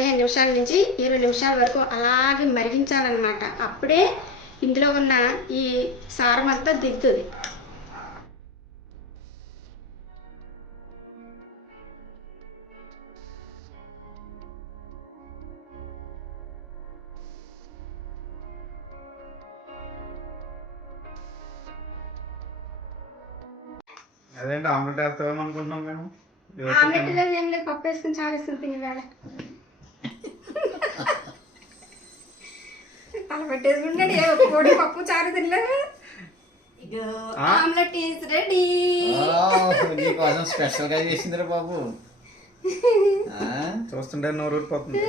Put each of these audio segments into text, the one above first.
పదిహేను నిమిషాల నుంచి ఇరవై నిమిషాల వరకు అలాగే మరిగించాలన్నమాట. అప్పుడే ఇందులో ఉన్న ఈ సారం అంతా దిగుతుంది. అదేంటి ఆమ్లెట్ వేస్తామని అనుకుంటున్నాం మేము? ఆమ్లెట్ లేదు ఏం లేదు పప్పు వేసుకుని చాలా వేసుకుని తిని వేళ తల పెట్టేసుకుంటాడు ఏ ఒక్క పొడి పప్పు చారు తినలేదు? Omelette is ready. నీకోసం స్పెషల్గా చేసిందిరా బాబు. ఆ? చూస్తుంటే నోరు ఊరిపోతుంది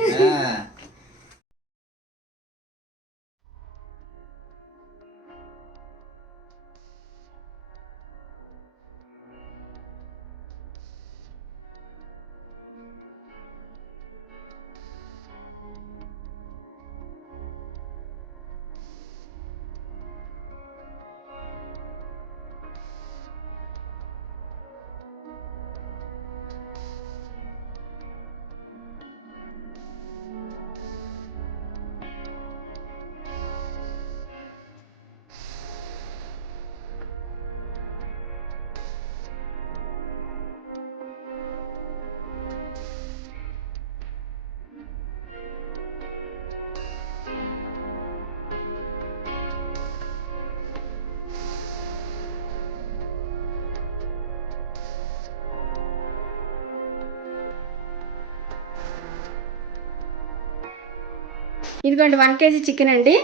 ఇదిగోండి వన్ కేజీ చికెన్ అండి.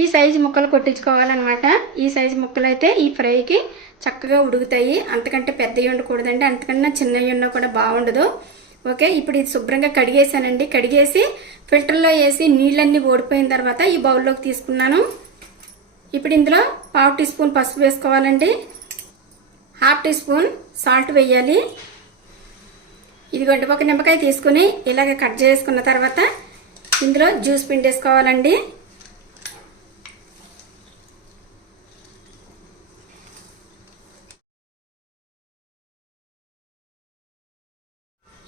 ఈ సైజు ముక్కలు కొట్టించుకోవాలన్నమాట. ఈ సైజు ముక్కలు అయితే ఈ ఫ్రైకి చక్కగా ఉడుకుతాయి. అంతకంటే పెద్దవి ఉండకూడదండి. అంతకన్నా చిన్నవి ఉన్నా కూడా బాగుండదు. ఓకే ఇప్పుడు ఇది శుభ్రంగా కడిగేసానండి కడిగేసి ఫిల్టర్లో వేసి నీళ్ళన్నీ ఓడిపోయిన తర్వాత ఈ బౌల్లోకి తీసుకున్నాను. ఇప్పుడు ఇందులో పావు టీ స్పూన్ పసుపు వేసుకోవాలండి. హాఫ్ టీ స్పూన్ సాల్ట్ వేయాలి. ఇదిగోండి ఒక నిమ్మకాయ తీసుకుని ఇలాగ కట్ చేసుకున్న తర్వాత ఇందులో జ్యూస్ పిండేసుకోవాలండి.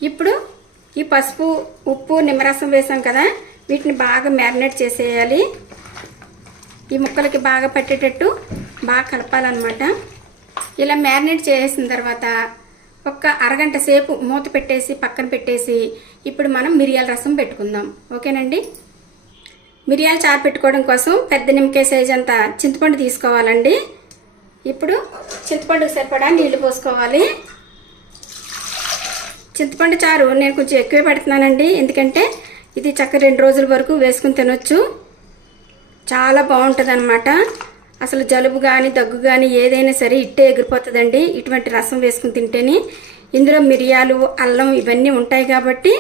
ఇప్పుడు ఈ పసుపు ఉప్పు నిమ్మరసం వేసాం కదా వీటిని బాగా మ్యారినేట్ చేసేయాలి. ఈ ముక్కలకి బాగా పట్టేటట్టు బాగా కలపాలన్నమాట. ఇలా మ్యారినేట్ చేసిన తర్వాత ఒక అరగంట సేపు మూత పెట్టేసి పక్కన పెట్టేసి ఇప్పుడు మనం మిరియాల రసం పెట్టుకుందాం. ఓకేనండి? మిరియాల చారు పెట్టుకోవడం కోసం పెద్ద నిమ్మకాయ సైజ్ అంత చింతపండు తీసుకోవాలండి. ఇప్పుడు చింతపండు సరిపడా నీళ్ళు పోసుకోవాలి. చింతపండు చారు నేను కొంచెం ఎక్కువ పెడుతున్నానండి. ఎందుకంటే ఇది చక్క రెండు రోజుల వరకు వేసుకుని తినొచ్చు. చాలా బాగుంటుంది అనమాట అసలు జలుబు కానీ దగ్గు కానీ ఏదైనా సరే ఇట్టే ఎగిరిపోతుందండి. ఇటువంటి రసం వేసుకుని తింటేనే ఇందులో మిరియాలు అల్లం ఇవన్నీ ఉంటాయి కాబట్టి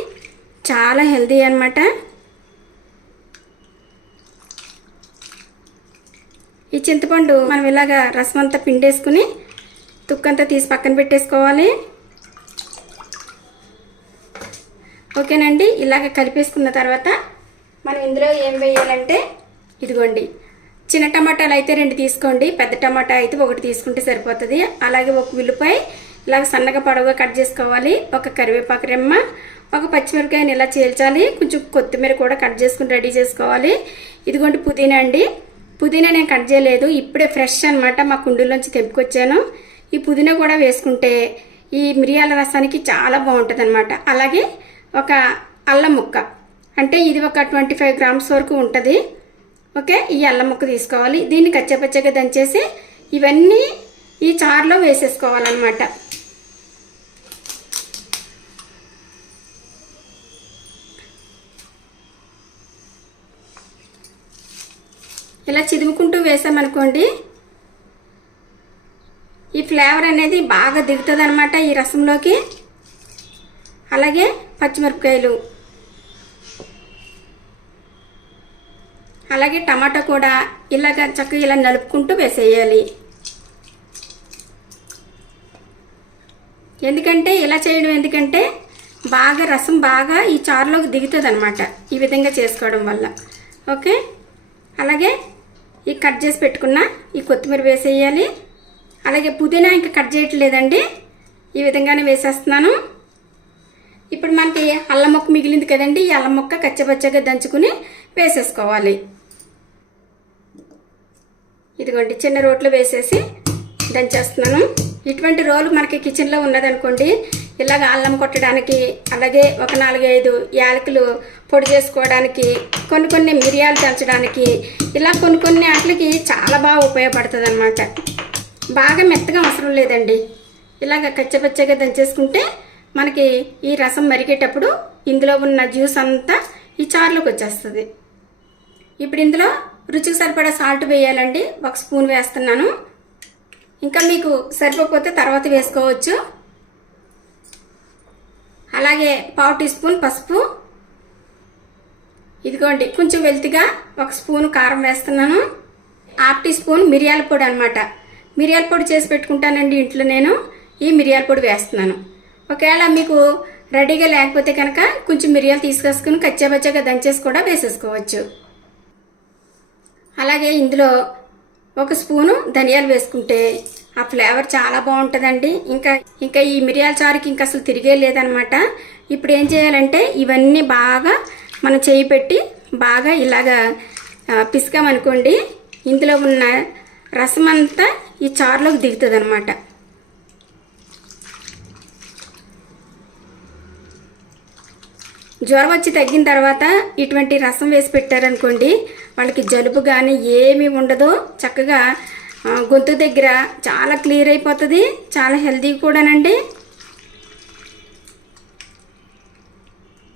చాలా హెల్దీ అనమాట ఈ చింతపండు మనం ఇలాగా రసం అంతా పిండేసుకుని తుక్కంతా తీసి పక్కన పెట్టేసుకోవాలి. ఓకేనండి ఇలాగ కలిపేసుకున్న తర్వాత మనం ఇందులో ఏం వేయాలంటే ఇదిగోండి చిన్న టమాటాలు అయితే రెండు తీసుకోండి పెద్ద టమాటా అయితే ఒకటి తీసుకుంటే సరిపోతుంది. అలాగే ఒక ఉల్లిపాయ ఇలాగ సన్నగా పొడవుగా కట్ చేసుకోవాలి. ఒక కరివేపాకు రెమ్మ ఒక పచ్చిమిరపకాయని ఇలా చీల్చాలి. కొంచెం కొత్తిమీర కూడా కట్ చేసుకుని రెడీ చేసుకోవాలి. ఇదిగోండి పుదీనా అండి. పుదీనా నేను కట్ చేయలేదు. ఇప్పుడే ఫ్రెష్ అనమాట మా కుండీలోంచి తెంపుకొచ్చాను. ఈ పుదీనా కూడా వేసుకుంటే ఈ మిరియాల రసానికి చాలా బాగుంటుంది అనమాట అలాగే ఒక అల్లం ముక్క. అంటే ఇది ఒక ట్వంటీ ఫైవ్ గ్రామ్స్ వరకు ఉంటుంది. ఓకే? ఈ అల్లం ముక్క తీసుకోవాలి. దీన్ని కచ్చపచ్చగా దంచేసి ఇవన్నీ ఈ చారులో వేసేసుకోవాలన్నమాట. ఇలా చిదుముకుంటూ వేసామనుకోండి ఈ ఫ్లేవర్ అనేది బాగా దిగుతుంది అనమాట ఈ రసంలోకి. అలాగే పచ్చిమిరపకాయలు. అలాగే టమాటా కూడా ఇలాగ చక్కగా ఇలా నలుపుకుంటూ వేసేయాలి. ఎందుకంటే ఇలా చేయడం ఎందుకంటే బాగా రసం బాగా ఈ చారులోకి దిగుతుంది అనమాట ఈ విధంగా చేసుకోవడం వల్ల. ఓకే? అలాగే ఈ కట్ చేసి పెట్టుకున్న ఈ కొత్తిమీర వేసేయాలి. అలాగే పుదీనా ఇంకా కట్ చేయట్లేదండి. ఈ విధంగానే వేసేస్తున్నాను. ఇప్పుడు మనకి అల్లం మొక్క మిగిలింది కదండి ఈ అల్లం మొక్క కచ్చపచ్చగా దంచుకుని వేసేసుకోవాలి. ఇదిగోండి చిన్న రోట్లో వేసేసి దంచేస్తున్నాను. ఇటువంటి రోలు మనకి కిచెన్లో ఉన్నదనుకోండి ఇలాగ అల్లం కొట్టడానికి అలాగే ఒక నాలుగైదు యాలకులు పొడి చేసుకోవడానికి కొన్ని కొన్ని మిరియాలు దంచడానికి ఇలా కొన్ని కొన్ని వాటికి చాలా బాగా ఉపయోగపడుతుంది అనమాట బాగా మెత్తగా అవసరం లేదండి. ఇలాగ కచ్చపచ్చగా దంచేసుకుంటే మనకి ఈ రసం మరిగేటప్పుడు ఇందులో ఉన్న జ్యూస్ అంతా ఈ చారులోకి వచ్చేస్తుంది. ఇప్పుడు ఇందులో రుచికి సరిపడా సాల్ట్ వేయాలండి. ఒక స్పూన్ వేస్తున్నాను. ఇంకా మీకు సరిపోతే తర్వాత వేసుకోవచ్చు. అలాగే పావు టీ స్పూన్ పసుపు. ఇదిగోండి కొంచెం వెల్తిగా ఒక స్పూన్ కారం వేస్తున్నాను. హాఫ్ టీ స్పూన్ మిరియాల పొడి అనమాట మిరియాల పొడి చేసి పెట్టుకుంటానండి ఇంట్లో నేను. ఈ మిరియాల పొడి వేస్తున్నాను. ఒకవేళ మీకు రెడీగా లేకపోతే కనుక కొంచెం మిరియాలు తీసుకొసుకుని కచ్చాబచ్చాగా దంచేసి కూడా వేసేసుకోవచ్చు. అలాగే ఇందులో ఒక స్పూను ధనియాలు వేసుకుంటే ఆ ఫ్లేవర్ చాలా బాగుంటుందండి. ఇంకా ఇంకా ఈ మిరియాల చారుకి ఇంకా అసలు తిరిగే లేదనమాట. ఇప్పుడు ఏం చేయాలంటే ఇవన్నీ బాగా మనం చేయి పెట్టి బాగా ఇలాగా పిసుకామనుకోండి పిసికామనుకోండి ఇందులో ఉన్న రసం అంతా ఈ చారులోకి దిగుతుంది అనమాట జ్వరం వచ్చి తగ్గిన తర్వాత ఇటువంటి రసం వేసి పెట్టారనుకోండి వాళ్ళకి జలుబు కానీ ఏమీ ఉండదు. చక్కగా గొంతు దగ్గర చాలా క్లియర్ అయిపోతుంది. చాలా హెల్తీ కూడానండి.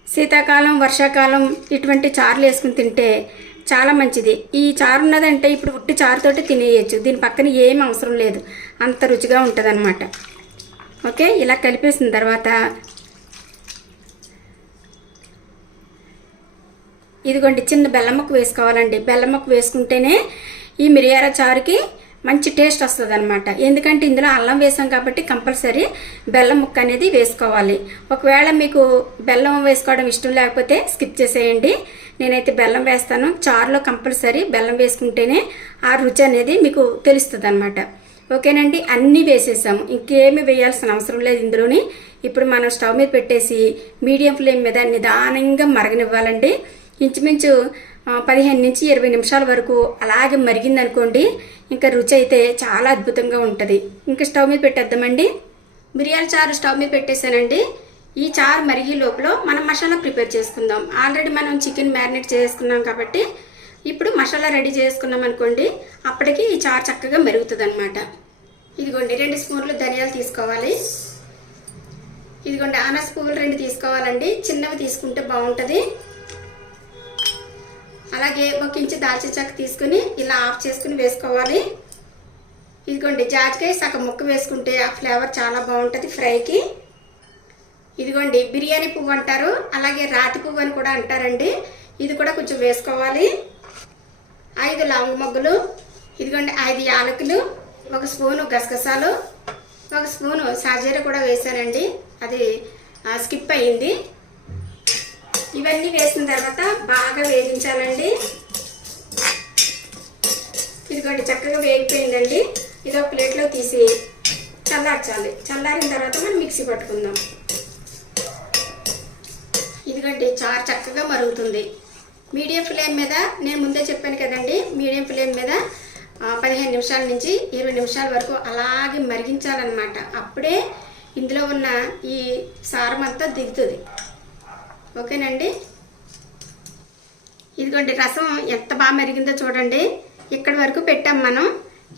శీతాకాలం వర్షాకాలం ఇటువంటి చారులు వేసుకుని తింటే చాలా మంచిది. ఈ చారు ఉన్నదంటే ఇప్పుడు ఉట్టి చారుతోటి తినేయచ్చు. దీని పక్కన ఏం అవసరం లేదు. అంత రుచిగా ఉంటుంది ఓకే? ఇలా కలిపేసిన తర్వాత ఇదిగోండి చిన్న బెల్లముక్కు వేసుకోవాలండి. బెల్లం వేసుకుంటేనే ఈ మిరియాల చారుకి మంచి టేస్ట్ వస్తుంది అనమాట ఎందుకంటే ఇందులో అల్లం వేసాం కాబట్టి కంపల్సరీ బెల్లం ముక్క అనేది వేసుకోవాలి. ఒకవేళ మీకు బెల్లం వేసుకోవడం ఇష్టం లేకపోతే స్కిప్ చేసేయండి. నేనైతే బెల్లం వేస్తాను. చారులో కంపల్సరీ బెల్లం వేసుకుంటేనే ఆ రుచి అనేది మీకు తెలుస్తుంది అనమాట ఓకేనండి అన్నీ వేసేసాము. ఇంకేమి వేయాల్సిన అవసరం లేదు ఇందులోని. ఇప్పుడు మనం స్టవ్ మీద పెట్టేసి మీడియం ఫ్లేమ్ మీద నిదానంగా మరగనివ్వాలండి. ఇంచుమించు పదిహేను నుంచి ఇరవై నిమిషాల వరకు అలాగే మరిగిందనుకోండి ఇంకా రుచి అయితే చాలా అద్భుతంగా ఉంటుంది. ఇంకా స్టవ్ మీద పెట్టేద్దామండి. మిరియాల చారు స్టవ్ మీద పెట్టేశానండి. ఈ చారు మరిగే లోపల మనం మసాలా ప్రిపేర్ చేసుకుందాం. ఆల్రెడీ మనం చికెన్ మ్యారినేట్ చేసుకున్నాం కాబట్టి ఇప్పుడు మసాలా రెడీ చేసుకున్నాం అనుకోండి అప్పటికి ఈ చారు చక్కగా మెరుగుతుంది అనమాట ఇదిగోండి రెండు స్పూన్లు ధనియాలు తీసుకోవాలి. ఇదిగోండి ఆనస్ పువ్వులు రెండు తీసుకోవాలండి. చిన్నవి తీసుకుంటే బాగుంటుంది. అలాగే ఒక ఇంచు దాల్చిన చెక్క తీసుకుని ఇలా ఆఫ్ చేసుకుని వేసుకోవాలి. ఇదిగోండి జాజికాయ సగం ముక్క వేసుకుంటే ఆ ఫ్లేవర్ చాలా బాగుంటుంది ఫ్రైకి. ఇదిగోండి బిర్యానీ పువ్వు అంటారు అలాగే రాతి పువ్వు అని కూడా అంటారండి. ఇది కూడా కొంచెం వేసుకోవాలి. ఐదు లవంగ మొగ్గులు ఇదిగోండి ఐదు యాలకులు ఒక స్పూను గసగసాలు ఒక స్పూను సాజీర కూడా వేసానండి అది స్కిప్ అయ్యింది. ఇవన్నీ వేసిన తర్వాత బాగా వేగించాలండి. ఇదిగోండి చక్కగా వేగిపోయిందండి. ఇది ఒక ప్లేట్లో తీసి చల్లార్చాలి. చల్లారిన తర్వాత మనం మిక్సీ పట్టుకుందాం. ఇదిగోండి చారు చక్కగా మరుగుతుంది. మీడియం ఫ్లేమ్ మీద నేను ముందే చెప్పాను కదండి మీడియం ఫ్లేమ్ మీద పదిహేను నిమిషాల నుంచి ఇరవై నిమిషాల వరకు అలాగే మరిగించాలన్నమాట. అప్పుడే ఇందులో ఉన్న ఈ సారం అంతా దిగుతుంది. ఓకేనండి. ఇదిగోండి రసం ఎంత బాగా మరిగిందో చూడండి. ఇక్కడి వరకు పెట్టాం మనం.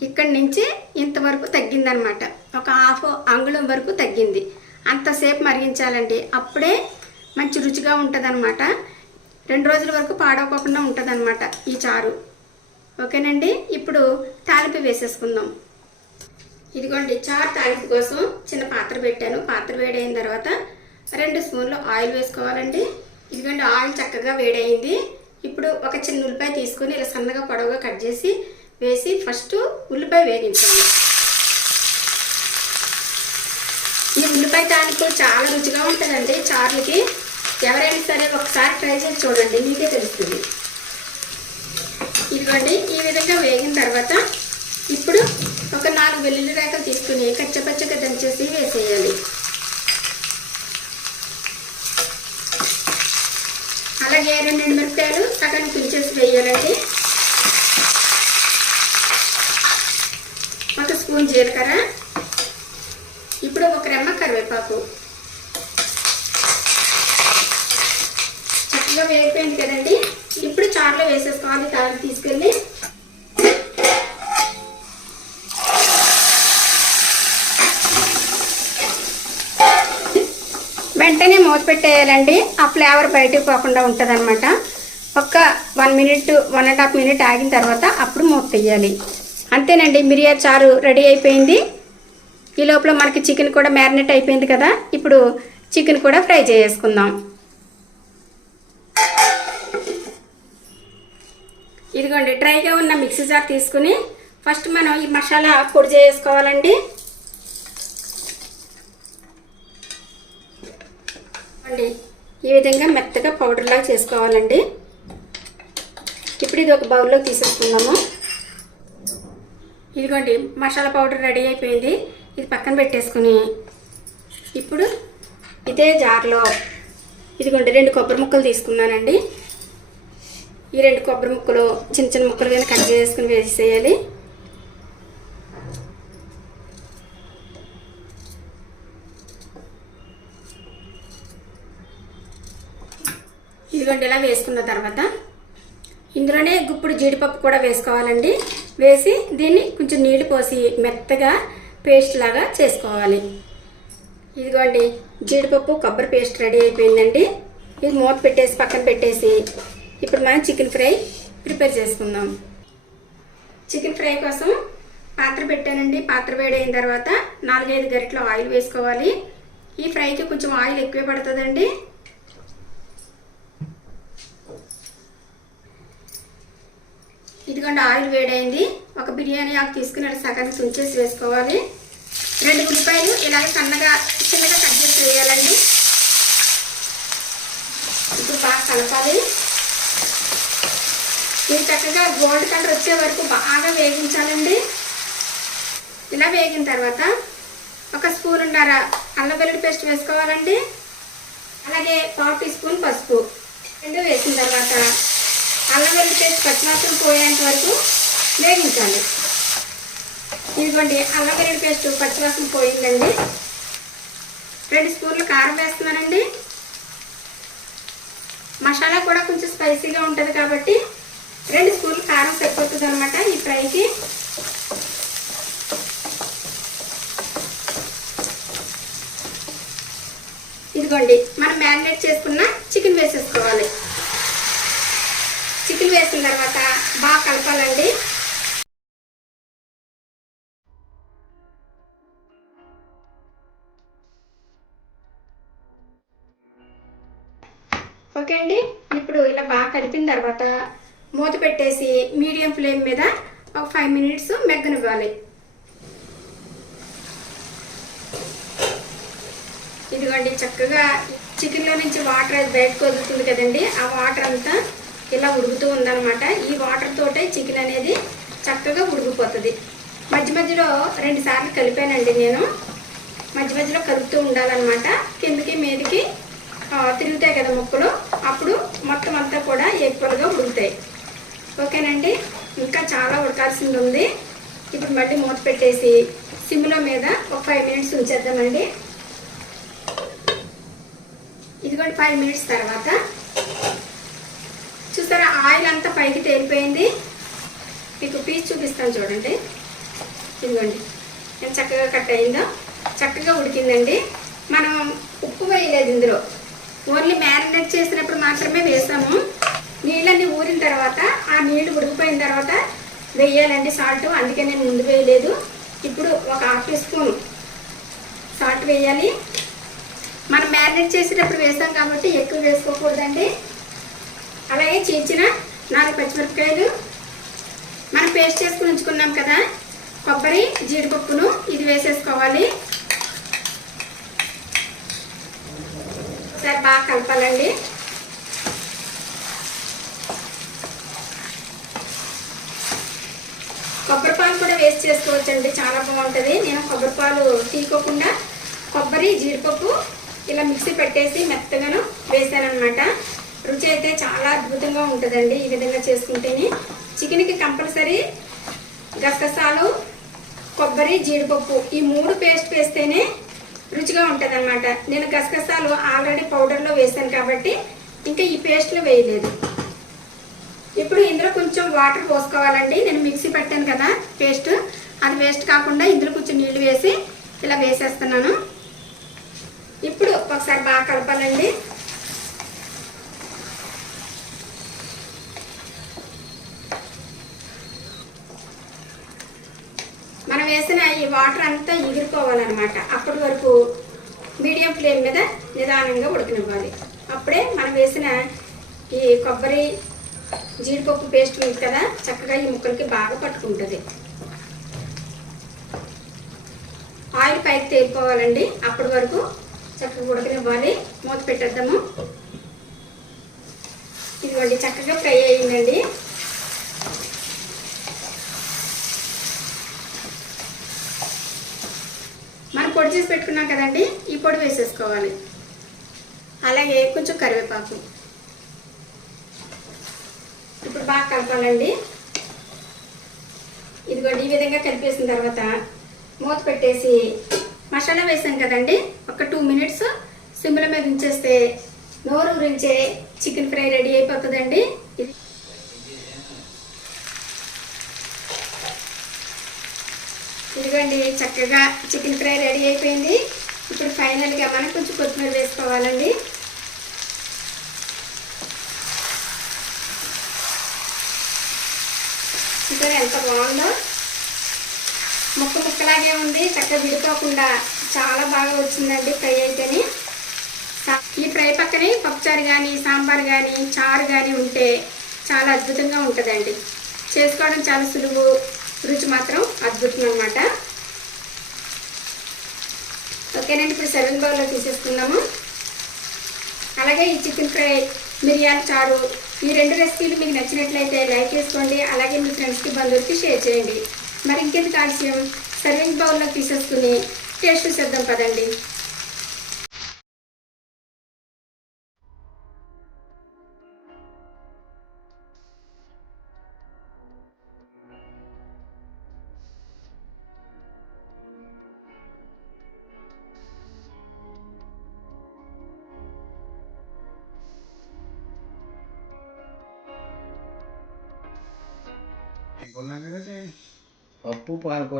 ఇక్కడి నుంచి ఇంతవరకు తగ్గిందనమాట. ఒక హాఫ్ అంగుళం వరకు తగ్గింది. అంతసేపు మరిగించాలండి. అప్పుడే మంచి రుచిగా ఉంటుందన్నమాట రెండు రోజుల వరకు పాడవకోకుండా ఉంటుంది ఈ చారు. ఓకేనండి? ఇప్పుడు తాలింపు వేసేసుకుందాం. ఇదిగోండి చారు తాలింపు కోసం చిన్న పాత్ర పెట్టాను. పాత్ర వేడైన తర్వాత రెండు స్పూన్లు ఆయిల్ వేసుకోవాలండి. ఇదిగోండి ఆయిల్ చక్కగా వేడైంది ఇప్పుడు ఒక చిన్న ఉల్లిపాయ తీసుకొని ఇలా సన్నగా పొడవుగా కట్ చేసి వేసి ఫస్ట్ ఉల్లిపాయ వేగించాలి ఈ ఉల్లిపాయ తాలింపు చాలా రుచిగా ఉంటుందండి చారులకి. ఎవరైనా సరే ఒకసారి ట్రై చేసి చూడండి మీకే తెలుస్తుంది. ఇదిగోండి ఈ విధంగా వేగిన తర్వాత ఇప్పుడు ఒక నాలుగు వెల్లుల్లి రేఖలు తీసుకుని కచ్చపచ్చగా దంచేసి వేసేయాలి. అలాగే రెండు మిరపకాయలు సగం తుంచేసి వేయాలండి. ఒక స్పూన్ జీలకర్ర ఇప్పుడు ఒక రెమ్మ కరివేపాకు. చక్కగా వేగిపోయింది కదండి. ఇప్పుడు చారులో వేసేసుకోవాలి తాగి తీసుకెళ్ళి. వెంటనే ఆ ఫ్లేవర్ బయటకు పోకుండా ఉంటుంది ఒక్క one minute one and half minute ఆగిన తర్వాత అప్పుడు మూత తీయాలి. అంతేనండి మిరియా చారు రెడీ అయిపోయింది. ఈ లోపల మనకి చికెన్ కూడా మ్యారినేట్ అయిపోయింది కదా. ఇప్పుడు చికెన్ కూడా ఫ్రై చేసుకుందాం. ఇదిగోండి డ్రైగా ఉన్న మిక్సీ జార్ తీసుకుని ఫస్ట్ మనం ఈ మసాలా పొడి చేసుకోవాలండి. అండి. ఈ విధంగా మెత్తగా పౌడర్ లాగా చేసుకోవాలండి. ఇప్పుడు ఇది ఒక బౌల్లోకి తీసేసుకుందాము. ఇదిగోండి మసాలా పౌడర్ రెడీ అయిపోయింది. ఇది పక్కన పెట్టేసుకుని ఇప్పుడు ఇదే జార్లో ఇదిగోండి రెండు కొబ్బరి ముక్కలు తీసుకున్నానండి. ఈ రెండు కొబ్బరి ముక్కలు చిన్న చిన్న ముక్కలు కానీ కట్ చేసుకుని వేసేయాలి. ఇదిగోండి ఇలా వేసుకున్న తర్వాత ఇందులోనే గుప్పుడు జీడిపప్పు కూడా వేసుకోవాలండి. వేసి దీన్ని కొంచెం నీళ్ళు పోసి మెత్తగా పేస్ట్ లాగా చేసుకోవాలి. ఇదిగోండి జీడిపప్పు కొబ్బరి పేస్ట్ రెడీ అయిపోయిందండి. ఇది మూత పెట్టేసి పక్కన పెట్టేసి ఇప్పుడు మనం చికెన్ ఫ్రై ప్రిపేర్ చేసుకుందాం. చికెన్ ఫ్రై కోసం పాత్ర పెట్టానండి. పాత్ర వేడైన తర్వాత నాలుగైదు గరిటలు ఆయిల్ వేసుకోవాలి. ఈ ఫ్రైకి కొంచెం ఆయిల్ ఎక్కువే పడుతుందండి. ఇదిగోండి ఆయిల్ వేడైంది. ఒక బిర్యానీ ఆకు తీసుకుని అలా సగానికి తుంచేసి వేసుకోవాలి. రెండు ఉల్లిపాయలు ఇలాగే సన్నగా చిన్నగా కట్ చేసి వేయాలండి. ఇప్పుడు బాగా కలపాలి. ఇది చక్కగా గోల్డ్ కలర్ వచ్చే వరకు బాగా వేగించాలండి. ఇలా వేగిన తర్వాత ఒక స్పూన్ ఉన్నర అల్లం వెల్లుల్లి పేస్ట్ వేసుకోవాలండి. అలాగే పావు టీ స్పూన్ పసుపు. రెండు వేసిన తర్వాత అల్లం వెల్లుల్లి పేస్ట్ పచ్చివాసన పోయేంత వరకు వేగించాలి. ఇదిగోండి అల్లం వెల్లుల్లి పేస్ట్ పచ్చివాసన పోయిందండి. రెండు స్పూన్లు కారం వేస్తున్నానండి. మసాలా కూడా కొంచెం స్పైసీగా ఉంటుంది కాబట్టి రెండు స్పూన్లు కారం సరిపోతుంది అనమాట ఈ ఫ్రైకి. ఇదిగోండి మనం మ్యారినేట్ చేసుకున్న చికెన్ వేసేసుకోవాలి. చికెన్ వేసిన తర్వాత బాగా కలపాలండి. ఓకే అండి ఇప్పుడు ఇలా బాగా కలిపిన తర్వాత మూత పెట్టేసి మీడియం ఫ్లేమ్ మీద ఒక ఫైవ్ మినిట్స్ మెగ్గనివ్వాలి. ఇదిగోండి చక్కగా చికెన్లో నుంచి వాటర్ అది బయటకు వదులుతుంది కదండి ఆ వాటర్ అంతా ఇలా ఉడుకుతూ ఉందన్నమాట. ఈ వాటర్ తోటే చికెన్ అనేది చక్కగా ఉడికిపోతుంది. మధ్య మధ్యలో రెండు సార్లు కలిపానండి నేను. మధ్య మధ్యలో కలుపుతూ ఉండాలన్నమాట. కిందకి మీదకి తిరుగుతాయి కదా ముక్కలు. అప్పుడు మొత్తం అంతా కూడా ఎక్కువగా ఉడుకుతాయి. ఓకేనండి? ఇంకా చాలా ఉడకాల్సింది ఉంది. ఇప్పుడు మళ్ళీ మూత పెట్టేసి సిమ్లో మీద ఒక ఫైవ్ మినిట్స్ ఉంచేద్దామండి. ఇది కూడా ఫైవ్ మినిట్స్ తర్వాత చూసారా ఆయిల్ అంతా పైకి తేలిపోయింది. మీకు పీస్ చూపిస్తాను చూడండి. ఇదిగోండి. ఎంత చక్కగా కట్ అయిందో. చక్కగా ఉడికిందండి. మనం ఉప్పు వేయలేదు ఇందులో. ఓన్లీ మ్యారినేట్ చేసినప్పుడు మాత్రమే వేసాము. నీళ్ళన్నీ ఊరిన తర్వాత ఆ నీళ్ళు ఉడికిపోయిన తర్వాత వేయాలండి సాల్ట్. అందుకే నేను ముందు వేయలేదు. ఇప్పుడు ఒక హాఫ్ టీ స్పూన్ సాల్ట్ వేయాలి. మనం మ్యారినేట్ చేసేటప్పుడు వేసాం కాబట్టి ఎక్కువ వేసుకోకూడదండి. అలాగే చీల్చిన నాలుగు పచ్చిమిరపకాయలు. మనం పేస్ట్ చేసుకుని ఉంచుకున్నాం కదా కొబ్బరి జీడిపప్పును ఇది వేసేసుకోవాలి. ఒకసారి బాగా కలపాలండి. కొబ్బరి పాలు కూడా వేస్ట్ చేసుకోవచ్చండి చాలా బాగుంటుంది. నేను కొబ్బరి పాలు తీసుకోకుండా కొబ్బరి జీడిపప్పు ఇలా మిక్సీ పెట్టేసి మెత్తగాను వేసాను అనమాట రుచి అయితే చాలా అద్భుతంగా ఉంటుందండి ఈ విధంగా చేసుకుంటేనే. చికెన్కి కంపల్సరీ గసగసాలు కొబ్బరి జీడిపప్పు ఈ మూడు పేస్ట్ వేస్తేనే రుచిగా ఉంటుంది అనమాట నేను గసగసాలు ఆల్రెడీ పౌడర్లో వేసాను కాబట్టి ఇంకా ఈ పేస్ట్లో వేయలేదు. ఇప్పుడు ఇందులో కొంచెం వాటర్ పోసుకోవాలండి. నేను మిక్సీ పెట్టాను కదా పేస్ట్. అది వేస్ట్ కాకుండా ఇందులో కొంచెం నీళ్ళు వేసి ఇలా వేసేస్తున్నాను. ఇప్పుడు ఒకసారి బాగా కలపాలండి మనం వేసిన ఈ వాటర్ అంతా ఎగిరిపోవాలన్నమాట. అప్పటి వరకు మీడియం ఫ్లేమ్ మీద నిదానంగా ఉడకనివ్వాలి. అప్పుడే మనం వేసిన ఈ కొబ్బరి జీడిపప్పు పేస్ట్ ఉంది కదా చక్కగా ఈ ముక్కలకి బాగా పట్టుకుంటుంది. ఆయిల్ పైకి తేలిపోవాలండి. అప్పటి వరకు చక్కగా ఉడకనివ్వాలి. మూత పెట్టేద్దాము. ఇదిగోండి చక్కగా ఫ్రై అయ్యిందండి. చేసి పెట్టుకున్నాం కదండి ఈ పొడి వేసేసుకోవాలి. అలాగే కొంచెం కరివేపాకు. ఇప్పుడు బాగా కలపాలండి. ఇదిగోండి ఈ విధంగా కలిపేసిన తర్వాత మూత పెట్టేసి మసాలా వేసాం కదండి ఒక టూ మినిట్స్. సిమ్ల మీద ఉంచేస్తే నోరు గురించే చికెన్ ఫ్రై రెడీ అయిపోతుందండి. ఇదిగోండి చక్కగా చికెన్ ఫ్రై రెడీ అయిపోయింది. ఇప్పుడు ఫైనల్గా మనం కొంచెం కొత్తిమీర వేసుకోవాలండి. చికెన్ ఎంత బాగుందో? ముక్క ముక్కలాగే ఉంది చక్కగా విడిపోకుండా చాలా బాగా వచ్చిందండి ఫ్రై అయితేనే. ఈ ఫ్రై పక్కనే పప్పుచారు కానీ సాంబార్ కానీ చారు కానీ ఉంటే చాలా అద్భుతంగా ఉంటుందండి. చేసుకోవడం చాలా సులువు రుచి మాత్రం అద్భుతం అనమాట ఓకేనండి ఇప్పుడు సెవెన్ బౌల్లో తీసేసుకుందాము. అలాగే ఈ చికెన్ ఫ్రై మిరియాల చారు ఈ రెండు రెసిపీలు మీకు నచ్చినట్లయితే లైక్ చేసుకోండి అలాగే మీ ఫ్రెండ్స్కి బంధువులకి షేర్ చేయండి. మరి ఇంకెందుకు ఆలస్యం? సర్వింగ్ బౌల్లో తీసేసుకుని టేస్ట్ చేద్దాం పదండి.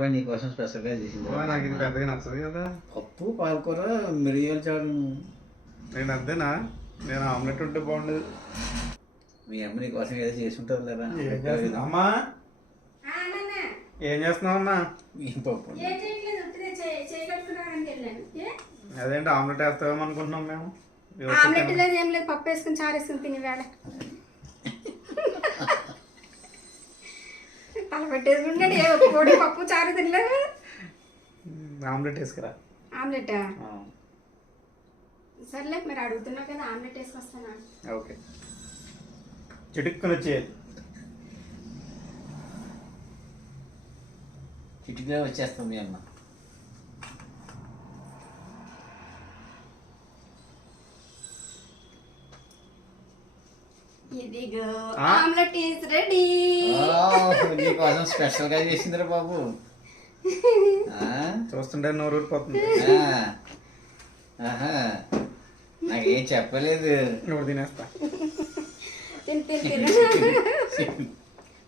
పాలకూర నీకోసం స్పెషల్గా చేసింది. నాకు ఇది పెద్దగా నచ్చదు కదా. పప్పు పాలకూర మిరియాల చారు. నేను అద్దేనా నేను ఆమ్లెట్ ఉంటే బాగుండదు. మీ అమ్మ నీకోసం ఏదో చేసి ఉంటుంది చేస్తున్నా అమ్మా! ఏం చేస్తున్నావు అమ్మా? ఏం పప్పు? అదేంటి ఆమ్లెట్ వేస్తామేమో అనుకుంటున్నాం మేము. ఆమ్లెట్ లేదు ఏం లేదు పప్పు వేసుకుని చారు వేసుకుని తిని వేళ. తల పెట్టేసుకుంటాడు ఏ పొడి పప్పు చారు తినలేదు? ఆమ్లెట్ వేసుకురా. ఆమ్లెట్? సర్లే మరి అడుగుతున్నావు కదా ఆమ్లెట్ వేసుకొస్తాను? ఓకే. చిటుక్కుని వచ్చేది చిటికలో వచ్చేస్తాం మీ అమ్మ. ఇదిగో ఆ? Omelette is ready. ఓ, నీకోసం స్పెషల్గా చేసిందిరా బాబు. ఆ? చూస్తుంటే నోరు ఊరిపోతుంది. నాకేం చెప్పలేదు. ఇప్పుడు తినేస్తా. తిని తిని తిని.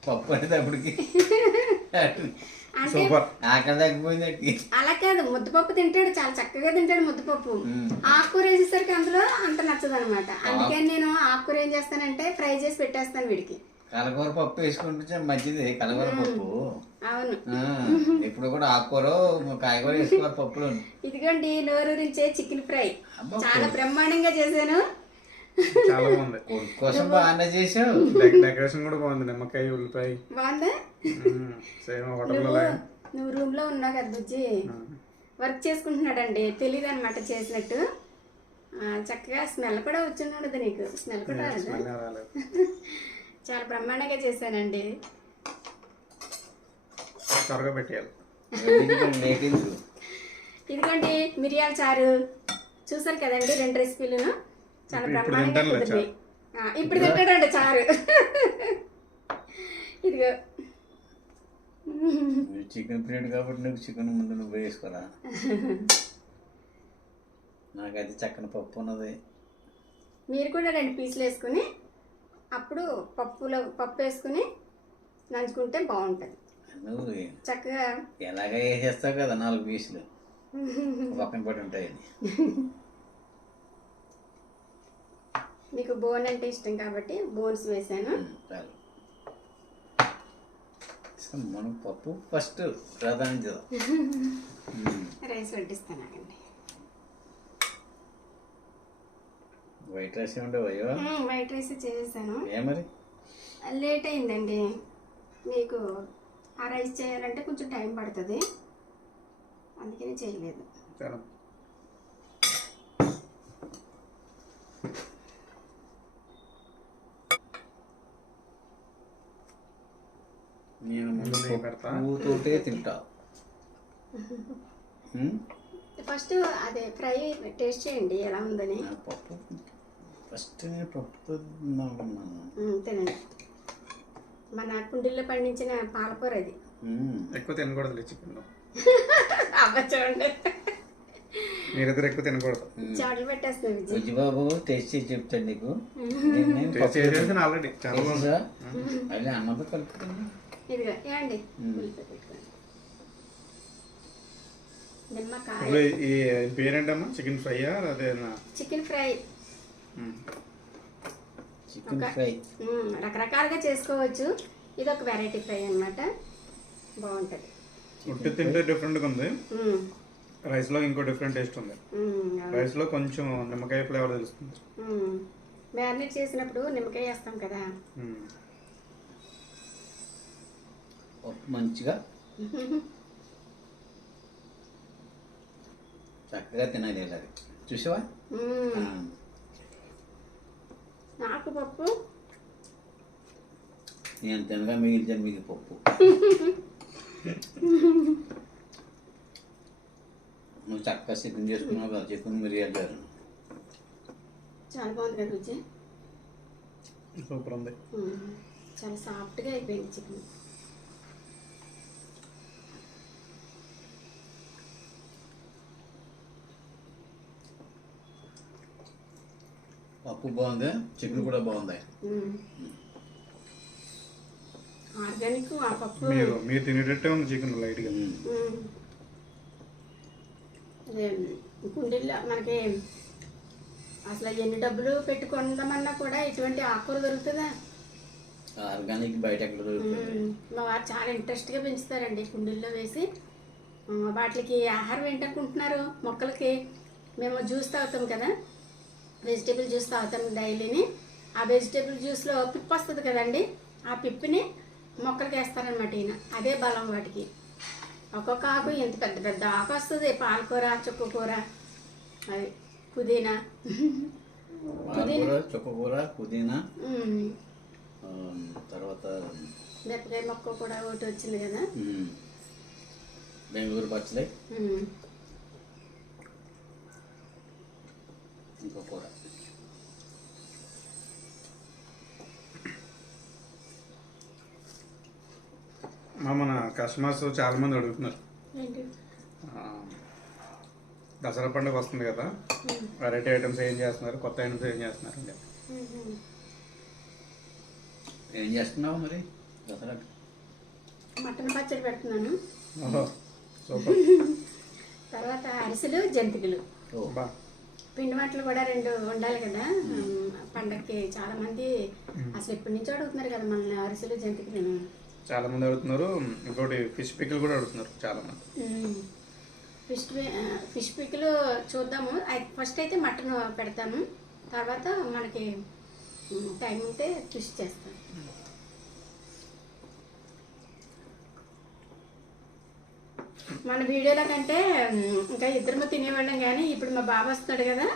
పప్పు అనేటప్పటికి సూపర్. ఆకలి తగ్గిపోయిందట్టి అలా కాదు ముద్దపప్పు తింటాడు చాలా చక్కగా తింటాడు ముద్దపప్పు. ఆకుకూర వేసేసరికి అందులో అంత నచ్చదు అనమాట అందుకని నేను ఆకుకూర ఏం చేస్తానంటే ఫ్రై చేసి పెట్టేస్తాను వీడికి. కలగూర పప్పు వేసుకుంటే మంచిది కలగూర పప్పు. అవును. ఇప్పుడు కూడా ఆకుకూర కాయగూర వేసుకోవాలి పప్పులో. ఇదిగోండి నోరూరించే చికెన్ ఫ్రై. చాలా బ్రహ్మాండంగా చేశాను. చాలా బాగుంది. కోసం బాగానే చేసావు డెక- డెకరేషన్ కూడా బాగుంది నిమ్మకాయ ఉల్లిపాయ. బాగుందా. సేమ్ హోటల్లో నువ్వు లాగా నువ్వు రూమ్లో ఉన్నావు కదా బుజ్జి. వర్క్ చేసుకుంటున్నాడండి. తెలియదు అనమాట చేసినట్టు. చక్కగా స్మెల్ కూడా వచ్చింది ఉండదు నీకు. స్మెల్ కూడా రాదా? చాలా బ్రహ్మాండంగా చేశానండి. త్వరగా పెట్టేయాలి? ఇదిగోండి మిరియాల చారు. చూసారు కదండి రెండు రెసిపీలను? చాలా బ్రహ్మాండంగా ఇప్పుడు తింటాడండి చారు. ఇదిగో చికెన్ పీరియడ్ కాబట్టి నువ్వు చికెన్ ముందు నువ్వు వేసుకోరా? నాకైతే చక్కని పప్పు ఉన్నది. మీరు కూడా రెండు పీసులు వేసుకుని అప్పుడు పప్పులో పప్పు వేసుకుని నంచుకుంటే బాగుంటుంది. నువ్వు చక్కగా ఎలాగ వేసేస్తావు కదా నాలుగు పీసులు? పక్కన పడి ఉంటాయి మీకు బోన్ అంటే ఇష్టం కాబట్టి బోన్స్ వేసాను. చాలు. మనం పప్పు ఫస్ట్ ప్రాధాన్యత ఉమ్, రైస్ వడ్డిస్తానండి వైట్ రైస్ అయ్యో. వైట్ రైస్ చేసేసాను. ఏ మరి? లేట్ అయిందండి. మీకు ఆ రైస్ చేయాలంటే కొంచెం టైం పడుతుంది. అందుకని చేయలేదు. పప్పుతోటే తింటా. ఫస్ట్ అదే ఫ్రై టేస్ట్ చేయండి ఎలా ఉందని. పప్పు. ఫస్ట్ మ్మ్, తినండి. మన కుండీల్లో పండించిన పాలకూర అది. ఎక్కువ తినకూడదు చికెన్ అవ్వ చూడండి. మీరిద్దరు ఎక్కువ తినకూడదు. చెమటలు పెట్టేస్తుంది విజయ్. బుజ్జిబాబు టేస్ట్ చేసి చెప్తాను నీకు. టేస్ట్ చేసేసాను ఆల్రెడీ చాలా బాగుంది? అదే అన్నంతో కలుపుతుంది ఇదిగో ఏమండి ఈ పేరేంటమ్మా చికెన్ ఫ్రైయా? అదే చికెన్ ఫ్రై. Chicken fry. రకరకాలుగా చేసుకోవచ్చు. ఇది ఒక వెరైటీ ఫ్రై అన్నమాట. బాగుంటుంది. ఉట్టి తింటే డిఫరెంట్గా ఉంది. మ్మ్, రైస్లో ఇంకో డిఫరెంట్ టేస్ట్ ఉంది. అవును. రైస్లో కొంచెం నిమ్మకాయ ఫ్లేవర్ తెలుస్తుంది. మ్మ్. మ్యారినేట్ చేసినప్పుడు నిమ్మకాయ వేస్తాం కదా. మంచిగా. చక్కగా తినాలి ఇలాగ. చూసావా? నాకు పప్పు. నేను తినగా మిగిలిచాను మీకు పప్పు. నువ్వు చక్కగా చికెన్ చేసుకున్నావు కదా చికెన్ మిరియాలు గారు. చాలా బాగుంది కదా రుచి? సూపర్ ఉంది. చాలా సాఫ్ట్గా అయిపోయింది చికెన్. పప్పు బాగుంది? చికెన్ కూడా బాగుంది? ఆర్గానిక్ ఆ పప్పు. మీరు మీరు తినేటట్టే ఉంది చికెన్ లైట్గా. కుండీల్లో మనకి అసలు ఎన్ని డబ్బులు పెట్టుకుందామన్నా కూడా ఇటువంటి ఆకుకూర దొరుకుతుందా? ఆర్గానిక్ బయట. మా వారు చాలా ఇంట్రెస్ట్గా పెంచుతారండి కుండీల్లో వేసి. వాటికి ఆహారం ఏంటనుకుంటున్నారు? మొక్కలకి మేము జ్యూస్ తాగుతాం కదా. వెజిటేబుల్ జ్యూస్ తాగుతాం డైలీని. ఆ వెజిటేబుల్ జ్యూస్లో పిప్పు వస్తుంది కదండి. ఆ పిప్పిని మొక్కలకి వేస్తారనమాట ఈయన. అదే బలం వాటికి. ఒక్కొక్క ఆకు ఎంత పెద్ద పెద్ద ఆకు వస్తుంది? పాలకూర చుక్కకూర అది పుదీనా. పాలకూర చుక్కకూర పుదీనా. తర్వాత మిరపకాయ మొక్క కూడా ఒకటి వచ్చింది కదా? బెంగళూరు పచ్చడి. ఇంకో కూర. మన కస్టమర్స్ చాలా మంది అడుగుతున్నారు. దసరా పండుగ వస్తుంది కదా. వెరైటీ ఐటమ్స్ ఏం చేస్తున్నారు? కొత్త ఐటమ్స్ ఏం చేస్తున్నారు. మ్మ్. ఏం చేస్తున్నావు మరి దసరా మటన్ పచ్చడి పెడుతున్నాను. సూపర్. తర్వాత అరిసెలు జంతికలు. ఓ. బా. పిండి వంటలు కూడా రెండు ఉండాలి కదా. ఉమ్, పండక్కి చాలా మంది అసలు ఎప్పటి నుంచో అడుగుతున్నారు కదా మనల్ని అరిసెలు జంతికలు చాలా మంది అడుగుతున్నారు. ఇంకోటి ఫిష్ పికిల్ కూడా అడుగుతున్నారు చాలా మంది. ఫిష్ ఫిష్ పిక్లు చూద్దాము. ఫస్ట్ అయితే మటన్ పెడతాను. తర్వాత మనకి టైం ఉంటే ఫిష్ చేస్తాను. మన వీడియోలో కంటే ఇంకా ఇద్దరు తినేవాళ్ళం కానీ ఇప్పుడు మా బాబు వస్తున్నాడు కదా.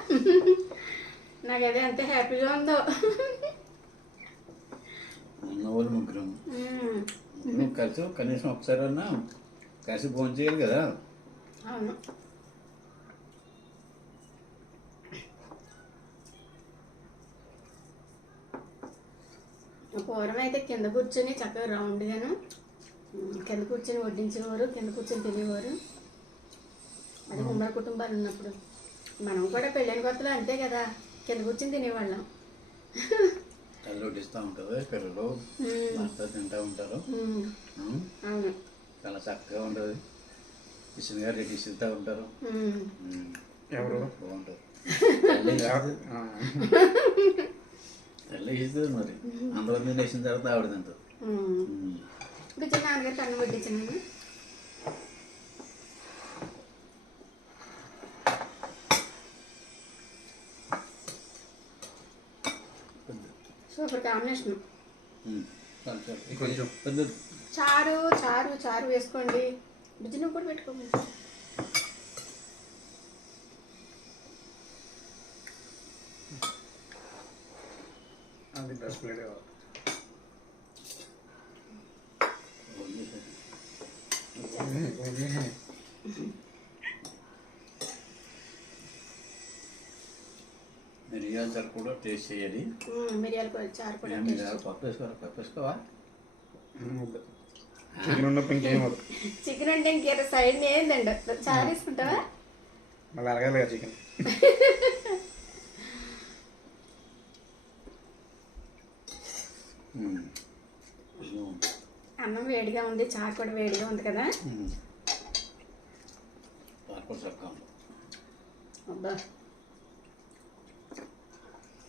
నాకు అదే ఎంత హ్యాపీగా ఉందో. ముగ్గురు. నువ్వు కలిసి కనీసం ఒకసారి అన్నా కలిసి ఫోన్ చేయాలి కదా. అవును. పూర్వం అయితే కింద కూర్చొని చక్కగా రౌండ్గాను కింద కూర్చొని వడ్డించేవారు కింద కూర్చొని తినేవారు. అది ఉమ్మడి కుటుంబాలు ఉన్నప్పుడు. మనం కూడా పెళ్ళైన కొత్తలో అంతే కదా కింద కూర్చొని తినేవాళ్ళం. తల్లి వడ్డిస్తూ ఉంటుంది పిల్లలు భర్త తింటూ ఉంటారు. చాలా చక్కగా ఉంటుంది. కిషన్ గారు రెడ్డి ఇస్తూ ఉంటారు. ఎవరు? బాగుంటుంది. తల్లి ఇస్తుంది మరి. అందరూ తినేసిన తర్వాత ఆవిడ తింటుంది. ఇప్పుడు కాంబినేషన్ చారు చారు చారు వేసుకోండి. బుజ్జి నువ్వు కూడా పెట్టుకోండి అది డ్రెస్ ప్లేట్ కావాలి మిరియాల చారు కూడా టేస్ట్ చేయాలి మిరియాల చారు కూడా ఏం మిరియాలు పప్పు వేసుకోవాలి పప్పు వేసుకోవా? చికెన్ ఉన్నప్పుడు ఇంకేం వద్దు. చికెన్ అంటే ఇంకేదో సైడ్ ఏందండి? చారు వేసుకుంటావా? మళ్ళీ అడగాలి కదా చికెన్. అన్నం వేడిగా ఉంది చారు కూడా వేడిగా ఉంది కదా? అబ్బా.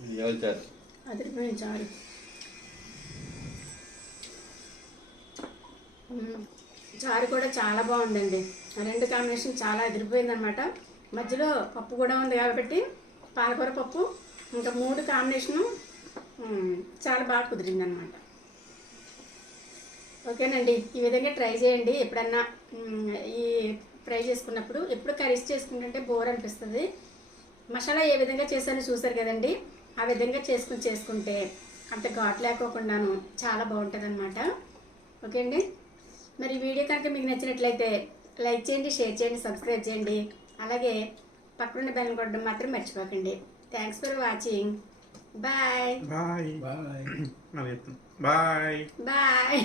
మిరియాల చారు అదిరిపోయింది చారు. చారు కూడా చాలా బాగుందండి. ఆ రెండు కాంబినేషన్ చాలా అదిరిపోయింది అనమాట మధ్యలో పప్పు కూడా ఉంది కాబట్టి పాలకూర పప్పు ఇంకా మూడు కాంబినేషను చాలా బాగా కుదిరింది అనమాట ఓకేనండి ఈ విధంగా ట్రై చేయండి. ఎప్పుడన్నా ఈ ఫ్రై చేసుకున్నప్పుడు ఎప్పుడు కర్రీస్ చేసుకుంటుంటే బోర్ అనిపిస్తుంది. మసాలా ఏ విధంగా చేశానో చూసారు కదండి. ఆ విధంగా చేసుకుని చేసుకుంటే అంత ఘాట్ లేకోకుండాను చాలా బాగుంటుంది అనమాట ఓకే అండి? మరి ఈ వీడియో కనుక మీకు నచ్చినట్లయితే లైక్ చేయండి షేర్ చేయండి సబ్స్క్రైబ్ చేయండి. అలాగే పక్కనున్న బెల్ కొట్టడం మాత్రం మర్చిపోకండి. Thanks for watching bye bye bye bye bye